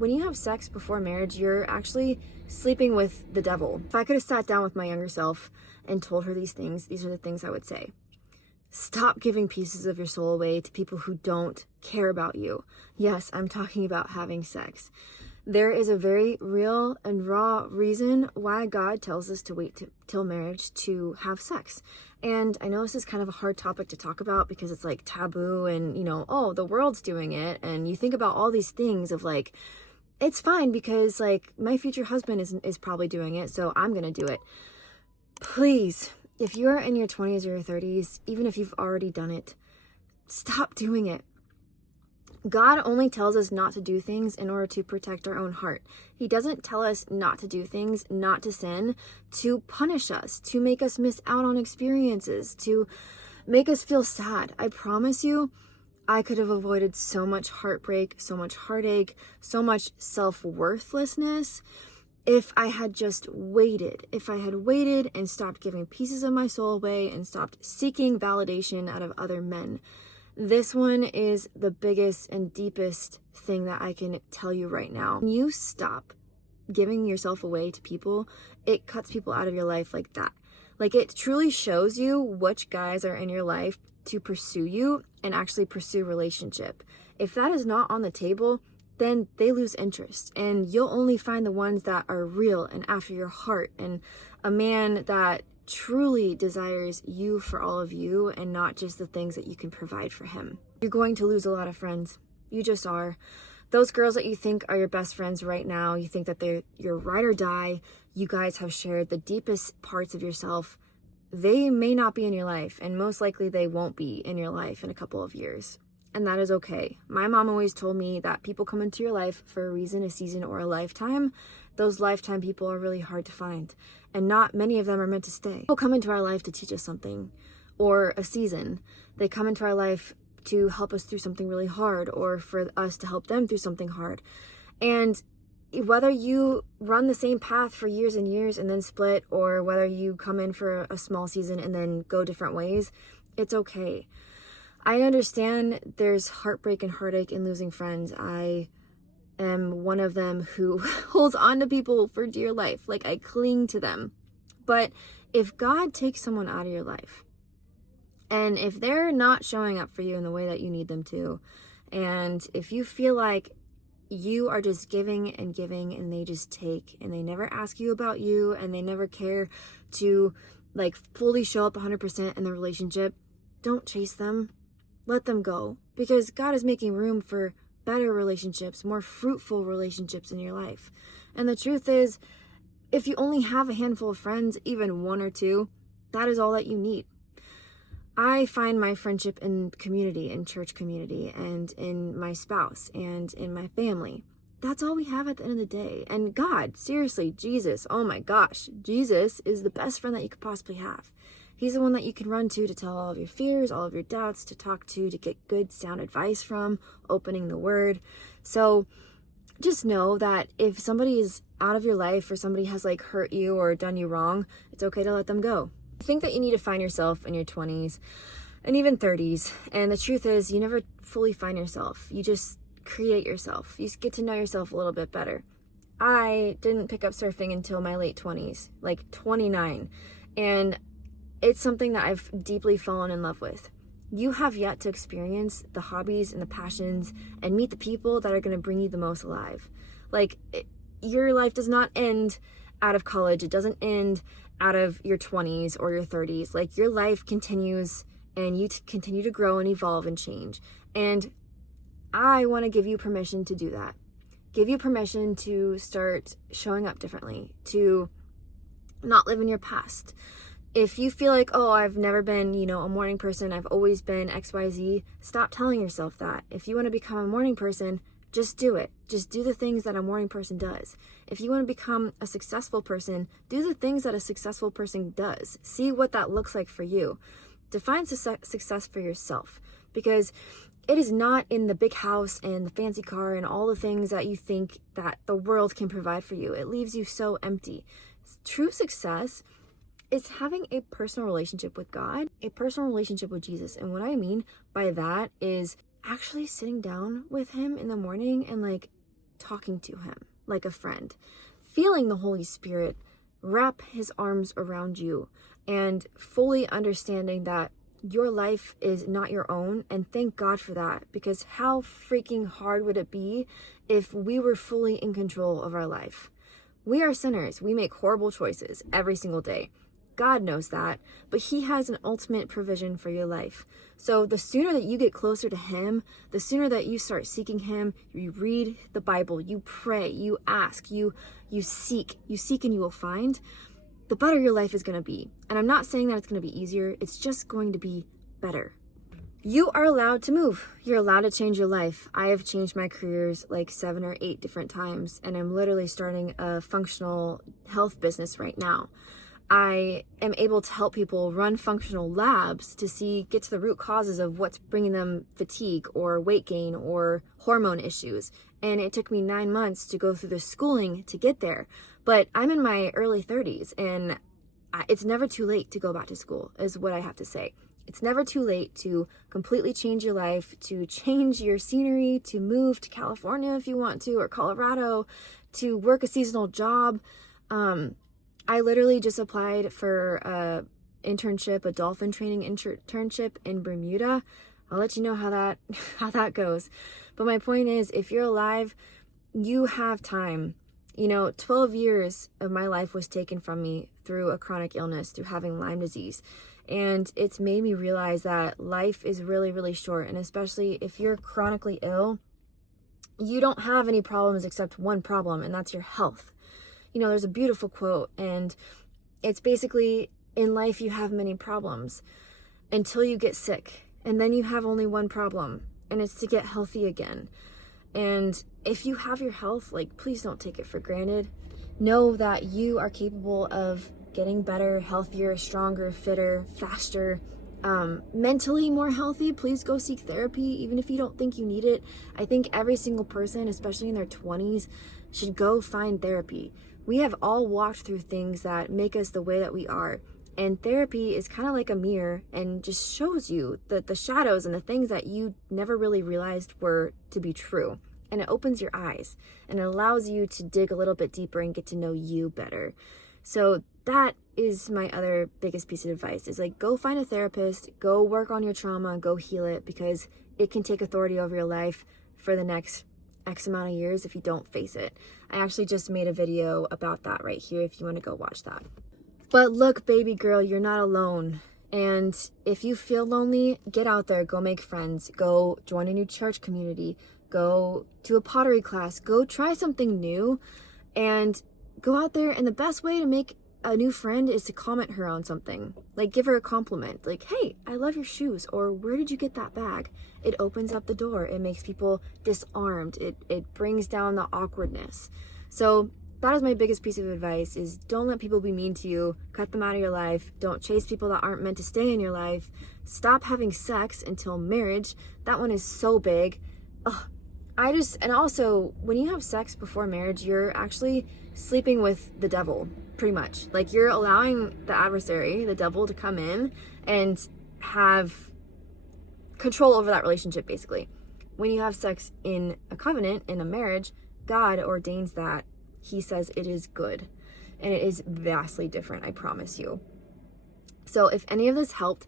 when you have sex before marriage, you're actually sleeping with the devil. If I could have sat down with my younger self and told her these things, these are the things I would say. Stop giving pieces of your soul away to people who don't care about you. Yes, I'm talking about having sex. There is a very real and raw reason why God tells us to wait till marriage to have sex. And I know this is kind of a hard topic to talk about because it's like taboo and, oh, the world's doing it. And you think about all these things of like, it's fine because like my future husband is probably doing it, so I'm going to do it. Please, if you're in your 20s or your 30s, even if you've already done it, stop doing it. God only tells us not to do things in order to protect our own heart. He doesn't tell us not to do things, not to sin, to punish us, to make us miss out on experiences, to make us feel sad. I promise you, I could have avoided so much heartbreak, so much heartache, so much self-worthlessness if I had just waited. If I had waited and stopped giving pieces of my soul away and stopped seeking validation out of other men. This one is the biggest and deepest thing that I can tell you right now. When you stop giving yourself away to people, it cuts people out of your life like that. Like, it truly shows you which guys are in your life to pursue you and actually pursue relationship. If that is not on the table, then they lose interest, and you'll only find the ones that are real and after your heart, and a man that truly desires you for all of you and not just the things that you can provide for him. You're going to lose a lot of friends. You just are. Those girls that you think are your best friends right now, you think that they're your ride or die, you guys have shared the deepest parts of yourself, they may not be in your life, and most likely they won't be in your life in a couple of years. And that is okay. My mom always told me that people come into your life for a reason, a season, or a lifetime. Those lifetime people are really hard to find, and not many of them are meant to stay. People come into our life to teach us something, or a season. They come into our life to help us through something really hard, or for us to help them through something hard. And whether you run the same path for years and years and then split, or whether you come in for a small season and then go different ways, it's okay. I understand there's heartbreak and heartache in losing friends. I am one of them who holds on to people for dear life. Like, I cling to them. But if God takes someone out of your life, and if they're not showing up for you in the way that you need them to, and if you feel like you are just giving and giving and they just take, and they never ask you about you, and they never care to like fully show up 100% in the relationship, don't chase them. Let them go, because God is making room for better relationships, more fruitful relationships in your life. And the truth is, if you only have a handful of friends, even one or two, that is all that you need. I find my friendship in community, in church community, and in my spouse, and in my family. That's all we have at the end of the day. And God, seriously, Jesus, oh my gosh, Jesus is the best friend that you could possibly have. He's the one that you can run to tell all of your fears, all of your doubts, to talk to get good, sound advice from, opening the word. So just know that if somebody is out of your life, or somebody has like hurt you or done you wrong, it's okay to let them go. I think that you need to find yourself in your 20s and even 30s. And the truth is, you never fully find yourself. You just create yourself. You get to know yourself a little bit better. I didn't pick up surfing until my late 20s, like 29. And it's something that I've deeply fallen in love with. You have yet to experience the hobbies and the passions and meet the people that are going to bring you the most alive. Like, your life does not end out of college. It doesn't end out of your 20s or your 30s. Like, your life continues, and you continue to grow and evolve and change. And I want to give you permission to do that. Give you permission to start showing up differently, to not live in your past. If you feel like, oh, I've never been, a morning person, I've always been XYZ, stop telling yourself that. If you want to become a morning person, just do it. Just do the things that a morning person does. If you want to become a successful person, do the things that a successful person does. See what that looks like for you. Define success for yourself, because it is not in the big house and the fancy car and all the things that you think that the world can provide for you. It leaves you so empty. True success is having a personal relationship with God, a personal relationship with Jesus. And what I mean by that is actually sitting down with him in the morning and like talking to him like a friend, feeling the Holy Spirit wrap his arms around you, and fully understanding that your life is not your own. And thank God for that, because how freaking hard would it be if we were fully in control of our life? We are sinners. We make horrible choices every single day. God knows that, but he has an ultimate provision for your life. So the sooner that you get closer to him, the sooner that you start seeking him, you read the Bible, you pray, you ask, you seek and you will find, the better your life is going to be. And I'm not saying that it's going to be easier. It's just going to be better. You are allowed to move. You're allowed to change your life. I have changed my careers like 7 or 8 different times, and I'm literally starting a functional health business right now. I am able to help people run functional labs to get to the root causes of what's bringing them fatigue or weight gain or hormone issues. And it took me 9 months to go through the schooling to get there. But I'm in my early 30s, and it's never too late to go back to school, is what I have to say. It's never too late to completely change your life, to change your scenery, to move to California if you want to, or Colorado, to work a seasonal job. I literally just applied for a internship, a dolphin training internship in Bermuda. I'll let you know how that goes. But my point is, if you're alive, you have time. 12 years of my life was taken from me through a chronic illness, through having Lyme disease. And it's made me realize that life is really, really short. And especially if you're chronically ill, you don't have any problems except one problem, and that's your health. There's a beautiful quote, and it's basically, in life you have many problems until you get sick, and then you have only one problem, and it's to get healthy again. And if you have your health, please don't take it for granted. Know that you are capable of getting better, healthier, stronger, fitter, faster, mentally more healthy. Please go seek therapy, even if you don't think you need it. I think every single person, especially in their 20s, should go find therapy. We have all walked through things that make us the way that we are. And therapy is kind of like a mirror and just shows you the shadows and the things that you never really realized were to be true. And it opens your eyes and it allows you to dig a little bit deeper and get to know you better. So that is my other biggest piece of advice, is go find a therapist, go work on your trauma, go heal it, because it can take authority over your life for the next X amount of years if you don't face it. I actually just made a video about that right here if you want to go watch that. But look, baby girl, you're not alone. And if you feel lonely, get out there, go make friends, go join a new church community, go to a pottery class, go try something new, and go out there. And the best way to make a new friend is to comment her on something. Give her a compliment. Hey, I love your shoes, or where did you get that bag? It opens up the door. It makes people disarmed. It brings down the awkwardness. So that is my biggest piece of advice, is don't let people be mean to you. Cut them out of your life. Don't chase people that aren't meant to stay in your life. Stop having sex until marriage. That one is so big. And also, when you have sex before marriage, you're actually sleeping with the devil, pretty much. You're allowing the adversary, the devil, to come in and have control over that relationship, basically. When you have sex in a covenant, in a marriage, God ordains that. He says it is good. And it is vastly different, I promise you. So if any of this helped,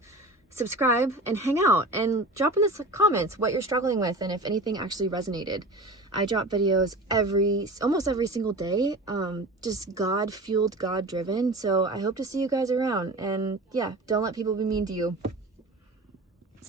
subscribe and hang out and drop in the comments what you're struggling with and if anything actually resonated. I drop videos almost every single day, just God fueled, God driven. So I hope to see you guys around, and yeah, don't let people be mean to you.